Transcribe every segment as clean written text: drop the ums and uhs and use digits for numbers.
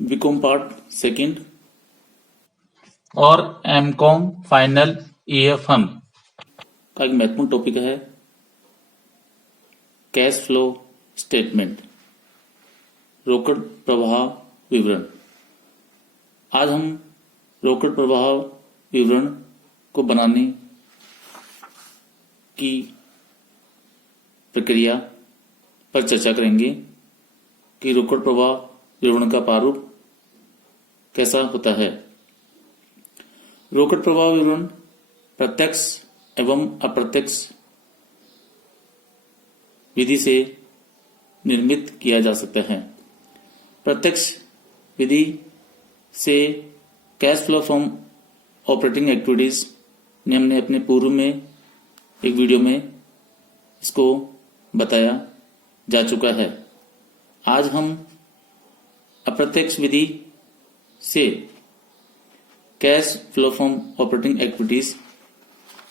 BCom part second और MCom final EFM का एक महत्वपूर्ण टॉपिक है कैश फ्लो स्टेटमेंट, रोकड़ प्रवाह विवरण। आज हम रोकड़ प्रवाह विवरण को बनाने की प्रक्रिया पर चर्चा करेंगे कि रोकड़ प्रवाह विवरण का प्रारूप कैसा होता है। रोकड़ प्रवाह विवरण प्रत्यक्ष एवं अप्रत्यक्ष विधि से निर्मित किया जा सकता है। प्रत्यक्ष विधि से cash flow from operating activities ने हमने अपने पूर्व में एक वीडियो में इसको बताया जा चुका है। आज हम अप्रत्यक्ष विधि से cash flow from operating activities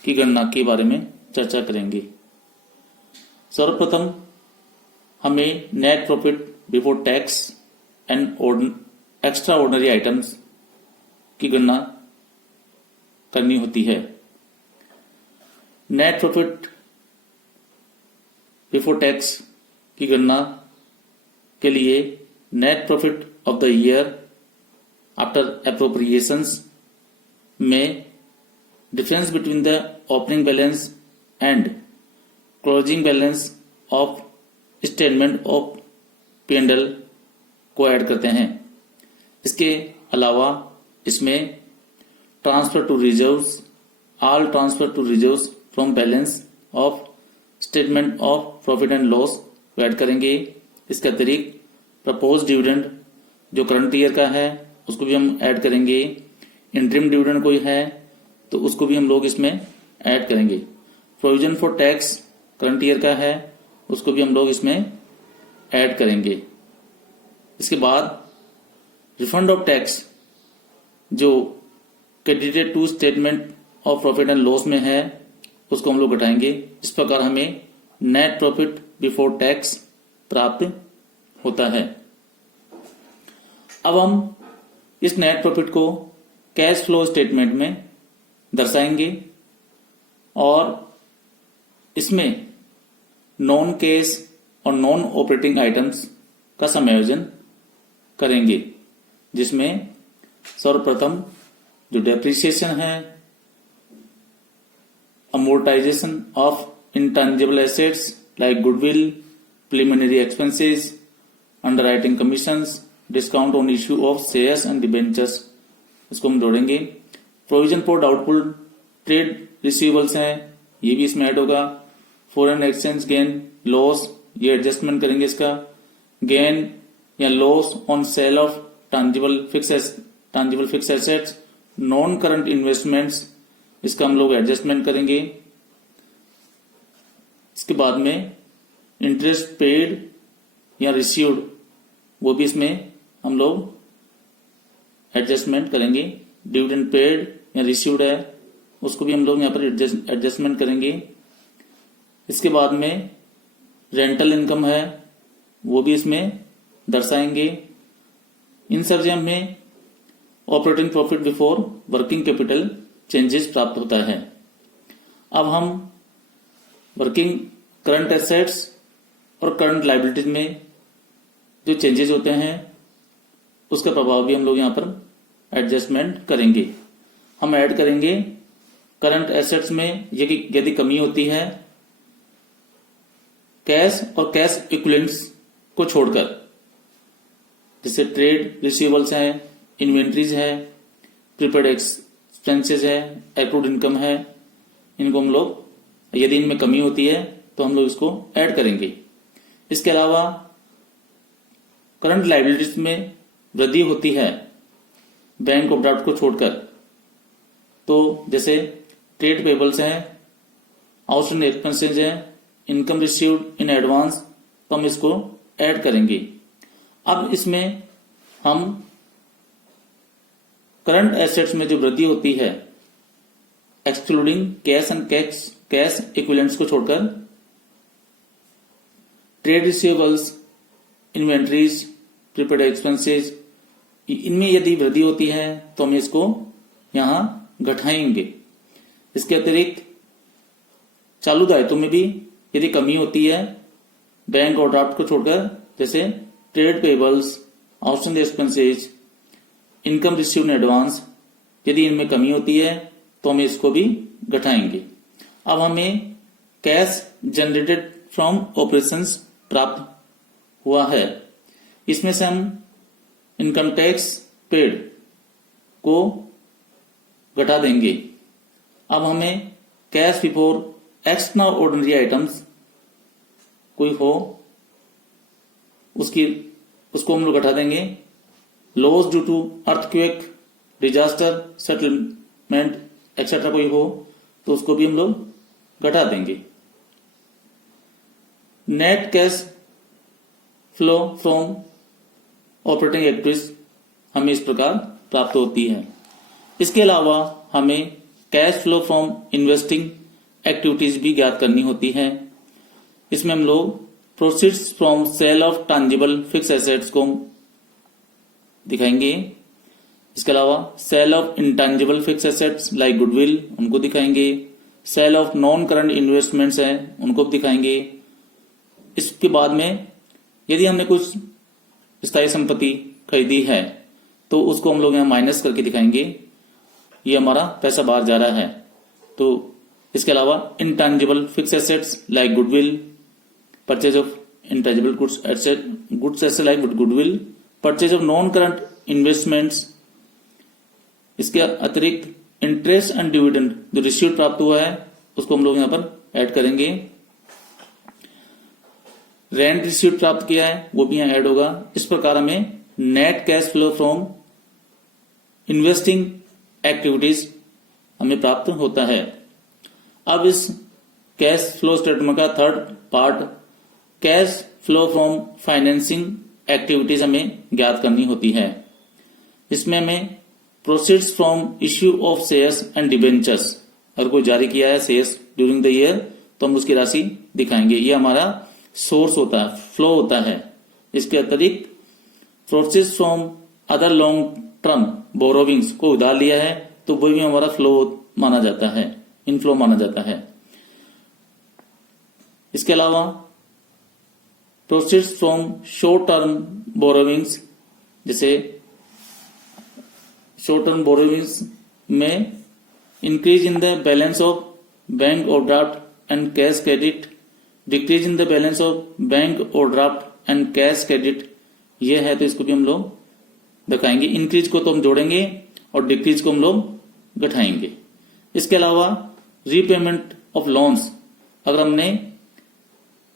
की गणना के बारे में चर्चा करेंगे। सर्वप्रथम हमें net profit before tax and extra ordinary items की गणना करनी होती है। नेट प्रॉफिट बिफोर टैक्स की गणना के लिए net profit of the year after appropriations में difference between the opening balance and closing balance of statement of P&L को ऐड करते हैं। इसके अलावा इसमें transfer to reserves, all transfer to reserves from balance of statement of profit and loss को add करेंगे। इसके अतिरिक्त प्रपोज डिविडेंड जो करंट ईयर का है उसको भी हम ऐड करेंगे। इंटरिम डिविडेंड कोई है तो उसको भी हम लोग इसमें ऐड करेंगे। Provision for tax current year का है उसको भी हम लोग इसमें ऐड करेंगे। इसके बाद रिफंड ऑफ टैक्स जो credited to statement of profit and loss में है उसको हम लोग घटाएंगे। इस प्रकार हमें नेट प्रॉफिट बिफोर टैक्स प्राप्त होता है। अब हम इस नेट प्रॉफिट को कैश फ्लो स्टेटमेंट में दर्शाएंगे और इसमें नॉन कैश और नॉन ऑपरेटिंग आइटम्स का समायोजन करेंगे, जिसमें सर्वप्रथम जो डेप्रिसिएशन है, amortisation of intangible assets like goodwill, preliminary expenses, underwriting commissions, discount on issue of shares and debentures, इसको हम जोड़ेंगे। Provision for doubtful trade receivables हैं, ये भी इसमें ऐड होगा। फॉरेन एक्सचेंज गेन लॉस, ये एडजस्टमेंट करेंगे इसका। गेन या loss on sale of tangible fix assets, non current investments, इसका हम लोग एडजस्टमेंट करेंगे। इसके बाद में इंटरेस्ट पेड या रिसीव्ड, वो भी इसमें हम लोग एडजस्टमेंट करेंगे। डिविडेंड पेड या रिसीव्ड है उसको भी हम लोग यहाँ पर एडजस्टमेंट करेंगे। इसके बाद में रेंटल इनकम है वो भी इसमें दर्शाएंगे। इन सब से हमें operating profit before working capital changes प्राप्त होता है। अब हम वर्किंग करंट एसेट्स और करंट लायबिलिटीज में जो चेंजेस होते हैं उसका प्रभाव भी हम लोग यहाँ पर एडजस्टमेंट करेंगे। हम ऐड करेंगे करंट एसेट्स में यदि कमी होती है कैश और कैश इक्विवेलेंट्स को छोड़कर, जैसे ट्रेड रिसीवेबल्स हैं, इन्वेंट्रीज है, प्रीपेड एक्सपेंसेस है, एक्रूड इनकम है, इनको हम लोग यदि इनमें कमी होती है तो हम लोग इसको ऐड करेंगे। इसके अलावा करंट लायबिलिटीज में वृद्धि होती है बैंक ऑफ ड्राफ्ट को छोड़कर, तो जैसे ट्रेड पेबल्स हैं, आउटस्टैंडिंग एक्सपेंसेस हैं, इनकम रिसीव्ड इन एडवांस, तो हम इसको ऐड करेंगे। अब इसमें हम करंट एसेट्स में जो वृद्धि होती है excluding cash and cash equivalents को छोड़कर, trade receivables, inventories, prepaid expenses, इनमें यदि वृद्धि होती है तो हम इसको यहां घटाएंगे। इसके अतिरिक्त चालू दायित्वों में भी यदि कमी होती है बैंक ओवरड्राफ्ट को छोड़कर, जैसे trade payables, outstanding expenses, income received in advance, यदि इनमें कमी होती है तो हम इसको भी घटाएंगे। अब हमें कैश जनरेटेड फ्रॉम ऑपरेशंस प्राप्त हुआ है, इसमें से हम इनकम टैक्स पेड को घटा देंगे। अब हमें cash before extraordinary items कोई हो उसको हम लोग घटा देंगे। Loss due to earthquake, disaster, settlement etcetera कोई हो तो उसको भी हम लोग घटा देंगे। Net cash flow from operating activities हमें इस प्रकार प्राप्त होती है। इसके अलावा हमें cash flow from investing activities भी ज्ञात करनी होती है। इसमें हम लोग proceeds from sale of tangible fix assets को दिखाएंगे। इसके अलावा sale of intangible fix assets like goodwill उनको दिखाएंगे। Sale of non current investments हैं उनको भी दिखाएंगे। इसके बाद में यदि हमने कुछ स्थायी संपत्ति खरीदी है तो उसको हम लोग यहाँ माइनस करके दिखाएंगे, ये हमारा पैसा बाहर जा रहा है। तो इसके अलावा intangible fix assets like goodwill, purchase of intangible goods asset like goodwill, purchase of non current investments. इसके अतिरिक्त इंटरेस्ट एंड डिविडेंड जो रिसीव्ड प्राप्त हुआ है उसको हम लोग यहाँ पर ऐड करेंगे। रेंट रिसीव्ड प्राप्त किया है वो भी यहाँ ऐड होगा। इस प्रकार हमें net cash flow from investing activities हमें प्राप्त होता है। अब इस कैश फ्लो स्टेटमेंट का third part cash flow from financing activities हमें ज्ञात करनी होती है। इसमें हमें proceeds from issue of shares and debentures, अगर कोई जारी किया है शेयर्स ड्यूरिंग द ईयर तो हम उसकी राशि दिखाएंगे। ये हमारा सोर्स होता है, फ्लो होता है। इसके अतिरिक्त proceeds from other long term borrowings को उधार लिया है तो वो भी हमारा फ्लो माना जाता है, इनफ्लो माना जाता है। इसके अलावा proceeds from short term borrowings, जैसे शॉर्ट टर्म बोरोविंग्स में increase in the balance of bank overdraft and cash credit, decrease in the balance of bank overdraft and cash credit, ये है तो इसको भी हम लोग दिखाएंगे। इंक्रीज को तो हम जोड़ेंगे और डिक्रीज को हम लोग घटाएंगे। इसके अलावा रीपेमेंट ऑफ लोन्स, अगर हमने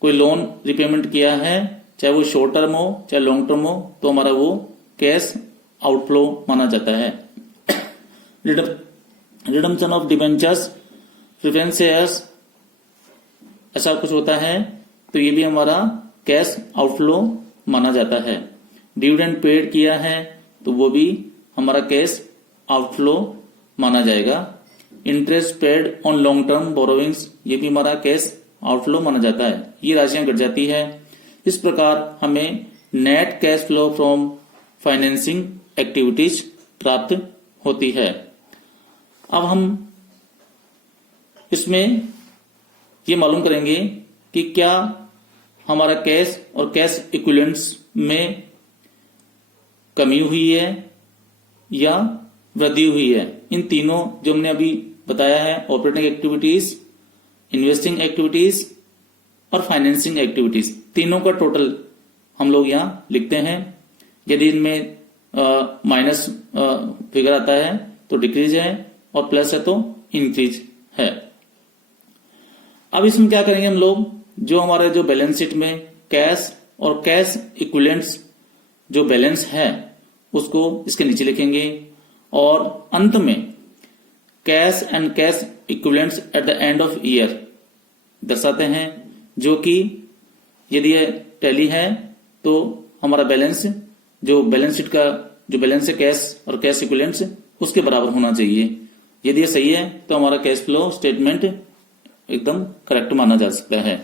कोई लोन रिपेमेंट किया है चाहे वो शॉर्ट टर्म हो चाहे लॉन्ग टर्म हो तो हमारा वो कैश आउटफ्लो माना जाता है। Redemption of debentures, preference shares, ऐसा कुछ होता है तो ये भी हमारा कैश आउटफ्लो माना जाता है। डिविडेंड पेड किया है तो वो भी हमारा कैश आउटफ्लो माना जाएगा। Interest paid on long term borrowings, ये भी हमारा कैश आउटफ्लो माना जाता है। ये राशियां घट जाती है। इस प्रकार हमें net cash flow from financing activities प्राप्त होती है। अब हम इसमें ये मालूम करेंगे कि क्या हमारा कैश और कैश इक्विवेलेंट्स में कमी हुई है या वृद्धि हुई है। इन तीनों जो हमने अभी बताया है, ऑपरेटिंग एक्टिविटीज, इन्वेस्टिंग एक्टिविटीज और फाइनेंसिंग एक्टिविटीज, तीनों का टोटल हम लोग यहां लिखते हैं। यदि इनमें माइनस फिगर आता है तो डिक्रीज है और प्लस है तो इंक्रीज है। अब इसमें क्या करेंगे हम लोग, जो हमारे जो बैलेंस शीट में कैश और कैश इक्विवेलेंट्स जो बैलेंस है उसको इसके नीचे लिखेंगे और अंत में cash and cash equivalents at the end of year दर्शाते हैं, जो कि यदि ये टैली है तो हमारा बैलेंस जो बैलेंस शीट का जो बैलेंस है कैश और कैश इक्विवेलेंट्स उसके बराबर होना चाहिए। यदि ये सही है तो हमारा कैश फ्लो स्टेटमेंट एकदम करेक्ट माना जा सकता है।